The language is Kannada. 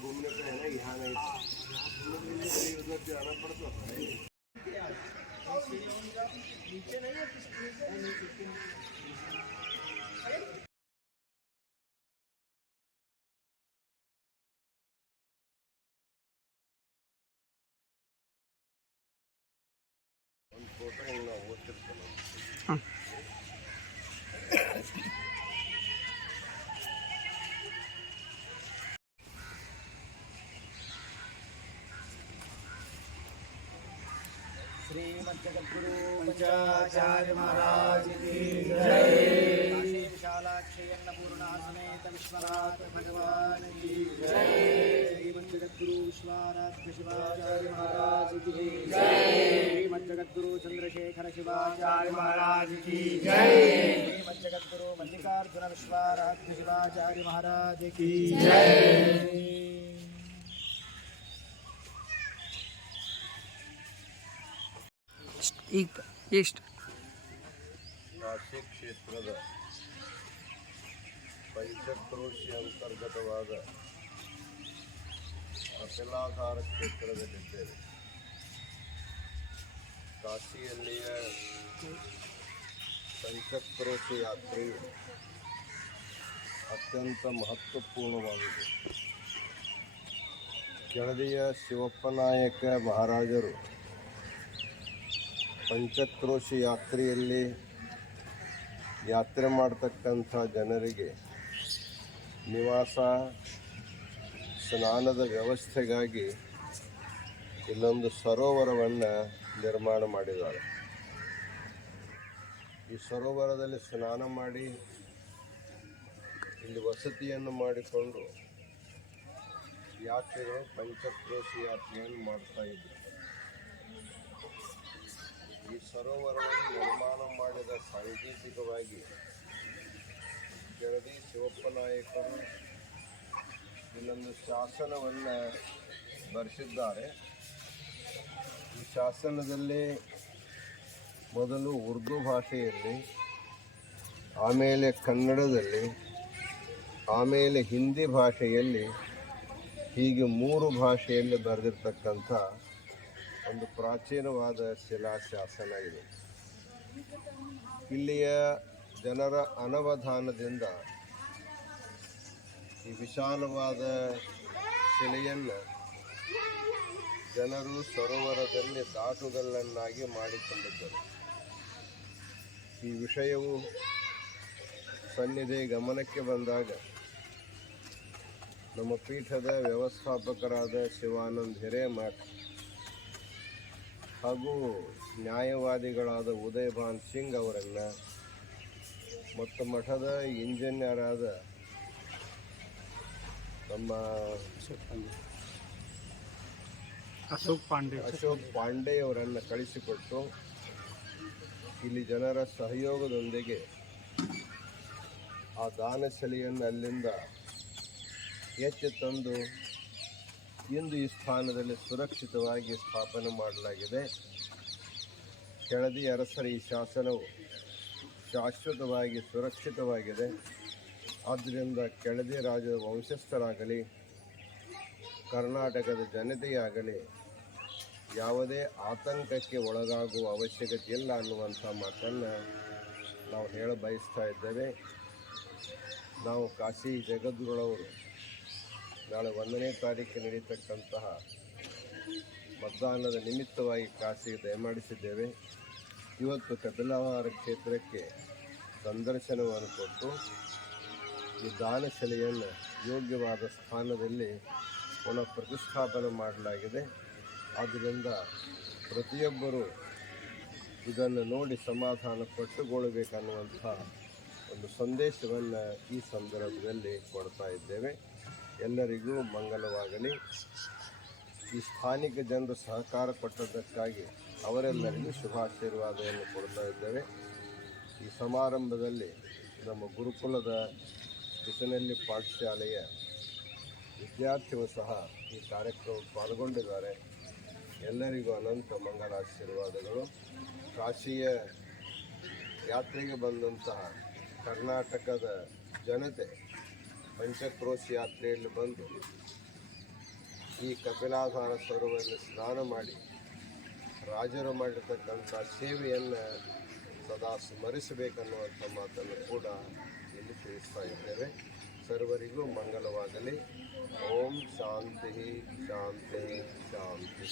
घूमने है। ना नहीं उधर जाना पड़ता है ಒಂದು श्रीमद्जगद्गुरु पंचाचार्य महाराज की विश्वनाथ भगवान की जय श्रीमद्जगद्गुरु विश्वानाथ शिवाचार्य महाराज जय जगद्गुरु चंद्रशेखर शिवाचार्य महाराज की जय श्रीमद जगद्गुरु मल्लिकार्जुन विश्वनाथ शिवाचार्य महाराज की जय ಈಗ ಎಷ್ಟು ಕಾಶಿ ಕ್ಷೇತ್ರದ ಪಂಚಕ್ರೋಶಿ ಅಂತರ್ಗತವಾದ ಅಪಿಲಾಧಾರ ಕ್ಷೇತ್ರದಲ್ಲಿದ್ದೇವೆ ಕಾಶಿಯಲ್ಲಿಯ ಪಂಚಕ್ರೋಶಿ ಯಾತ್ರೆ ಅತ್ಯಂತ ಮಹತ್ವಪೂರ್ಣವಾಗಿದೆ. ಕೆಳದಿಯ ಶಿವಪ್ಪನಾಯಕ ಮಹಾರಾಜರು ಪಂಚಕ್ರೋಶಿ ಯಾತ್ರೆಯಲ್ಲಿ ಯಾತ್ರೆ ಮಾಡತಕ್ಕಂಥ ಜನರಿಗೆ ನಿವಾಸ, ಸ್ನಾನದ ವ್ಯವಸ್ಥೆಗಾಗಿ ಇಲ್ಲೊಂದು ಸರೋವರವನ್ನು ನಿರ್ಮಾಣ ಮಾಡಿದ್ದಾರೆ. ಈ ಸರೋವರದಲ್ಲಿ ಸ್ನಾನ ಮಾಡಿ, ಇಲ್ಲಿ ವಸತಿಯನ್ನು ಮಾಡಿಕೊಂಡು ಯಾತ್ರೆಗಳು ಪಂಚಕ್ರೋಶಿ ಯಾತ್ರೆಯನ್ನು ಮಾಡ್ತಾ ಇದ್ರು. ಈ ಸರೋವರವನ್ನು ನಿರ್ಮಾಣ ಮಾಡಿದ ಸಾಂಕೇತಿಕವಾಗಿ ಕೆಳದಿ ಶಿವಪ್ಪ ನಾಯಕರು ಇಲ್ಲೊಂದು ಶಾಸನವನ್ನು ಬರೆಸಿದ್ದಾರೆ. ಶಾಸನದಲ್ಲಿ ಮೊದಲು ಉರ್ದು ಭಾಷೆಯಲ್ಲಿ, ಆಮೇಲೆ ಕನ್ನಡದಲ್ಲಿ, ಆಮೇಲೆ ಹಿಂದಿ ಭಾಷೆಯಲ್ಲಿ ಹೀಗೆ ಮೂರು ಭಾಷೆಯಲ್ಲಿ ಬರೆದಿರ್ತಕ್ಕಂಥ ಒಂದು ಪ್ರಾಚೀನವಾದ ಶಿಲಾಶಾಸನ ಇದೆ. ಇಲ್ಲಿಯ ಜನರ ಅನವಧಾನದಿಂದ ಈ ವಿಶಾಲವಾದ ಶಿಲೆಯನ್ನು ಜನರು ಸರೋವರದಲ್ಲಿ ದಾಟುಗಲ್ಲನ್ನಾಗಿ ಮಾಡಿಕೊಂಡಿದ್ದರು. ಈ ವಿಷಯವು ಸನ್ನಿಧಿ ಗಮನಕ್ಕೆ ಬಂದಾಗ ನಮ್ಮ ಪೀಠದ ವ್ಯವಸ್ಥಾಪಕರಾದ ಶಿವಾನಂದ್ ಹಿರೇಮಠ್ ಹಾಗೂ ನ್ಯಾಯವಾದಿಗಳಾದ ಉದಯಭಾನ್ ಸಿಂಗ್ ಅವರನ್ನು ಮತ್ತು ಮಠದ ಇಂಜಿನಿಯರ್ ಆದ ನಮ್ಮ ಅಶೋಕ್ ಪಾಂಡೆ. ಅಶೋಕ್ ಪಾಂಡೆ ಅವರನ್ನು ಕಳಿಸಿಕೊಟ್ಟು ಇಲ್ಲಿ ಜನರ ಸಹಯೋಗದೊಂದಿಗೆ ಆ ದಾನಶಿಲೆಯನ್ನು ಅಲ್ಲಿಂದ ಎತ್ತಿ ತಂದು ಇಂದು ಈ ಸ್ಥಾನದಲ್ಲಿ ಸುರಕ್ಷಿತವಾಗಿ ಸ್ಥಾಪನೆ ಮಾಡಲಾಗಿದೆ. ಕೆಳದಿ ಅರಸರ ಈ ಶಾಸನವು ಶಾಶ್ವತವಾಗಿ ಸುರಕ್ಷಿತವಾಗಿದೆ. ಆದ್ದರಿಂದ ಕೆಳದಿ ರಾಜ ವಂಶಸ್ಥರಾಗಲಿ ಕರ್ನಾಟಕದ ಜನತೆಯಾಗಲಿ ಯಾವುದೇ ಆತಂಕಕ್ಕೆ ಒಳಗಾಗುವ ಅವಶ್ಯಕತೆ ಇಲ್ಲ ಅನ್ನುವಂಥ ಮಾತನ್ನು ನಾವು ಹೇಳ ಬಯಸ್ತಾ ಇದ್ದೇವೆ. ನಾವು ಕಾಶಿ ಜಗದ್ಗುರುಳವರು ನಾಳೆ ಒಂದನೇ ತಾರೀಕು ನಡೀತಕ್ಕಂತಹ ಮತದಾನದ ನಿಮಿತ್ತವಾಗಿ ಕಾಶಿಗೆ ದಯಮಾಡಿಸಿದ್ದೇವೆ. ಇವತ್ತು ಕಪಿಲಾವಾರ ಕ್ಷೇತ್ರಕ್ಕೆ ಸಂದರ್ಶನವನ್ನು ಕೊಟ್ಟು ಈ ದಾನಶಲೆಯನ್ನು ಯೋಗ್ಯವಾದ ಸ್ಥಾನದಲ್ಲಿ ಪುನಃ ಪ್ರತಿಷ್ಠಾಪನೆ ಮಾಡಲಾಗಿದೆ. ಆದ್ದರಿಂದ ಪ್ರತಿಯೊಬ್ಬರೂ ಇದನ್ನು ನೋಡಿ ಸಮಾಧಾನ ಪಟ್ಟುಕೊಳ್ಳಬೇಕನ್ನುವಂಥ ಒಂದು ಸಂದೇಶವನ್ನು ಈ ಸಂದರ್ಭದಲ್ಲಿ ಕೊಡ್ತಾ ಇದ್ದೇವೆ. ಎಲ್ಲರಿಗೂ ಮಂಗಲವಾಗಲಿ. ಈ ಸ್ಥಾನಿಕ ಜನರು ಸಹಕಾರ ಕೊಟ್ಟದ್ದಕ್ಕಾಗಿ ಅವರೆಲ್ಲರಿಗೂ ಶುಭಾಶೀರ್ವಾದವನ್ನು ಕೊಡ್ತಾ ಇದ್ದೇವೆ. ಈ ಸಮಾರಂಭದಲ್ಲಿ ನಮ್ಮ ಗುರುಕುಲದ ಬಿಸಿನಲ್ಲಿ ಪಾಠಶಾಲೆಯ ವಿದ್ಯಾರ್ಥಿಗಳು ಸಹ ಈ ಕಾರ್ಯಕ್ರಮ ಪಾಲ್ಗೊಂಡಿದ್ದಾರೆ. ಎಲ್ಲರಿಗೂ ಅನಂತ ಮಂಗಲಾಶೀರ್ವಾದಗಳು ಕಾಶಿಯ ಯಾತ್ರೆಗೆ ಬಂದಂತಹ ಕರ್ನಾಟಕದ ಜನತೆ ಪಂಚಕ್ರೋಶ ಯಾತ್ರೆಯಲ್ಲಿ ಬಂದು ಈ ಕಪಿಲಾಧಾರ ಸರೋವರದಲ್ಲಿ ಸ್ನಾನ ಮಾಡಿ ರಾಜರು ಮಾಡಿರ್ತಕ್ಕಂಥ ಸೇವೆಯನ್ನು ಸದಾ ಸ್ಮರಿಸಬೇಕನ್ನುವಂಥ ಮಾತನ್ನು ಕೂಡ ಇಲ್ಲಿ ತಿಳಿಸ್ತಾ ಇದ್ದೇವೆ. ಸರ್ವರಿಗೂ ಮಂಗಲವಾಗಲಿ. ಓಂ ಶಾಂತಿ ಶಾಂತಿ ಶಾಂತಿ.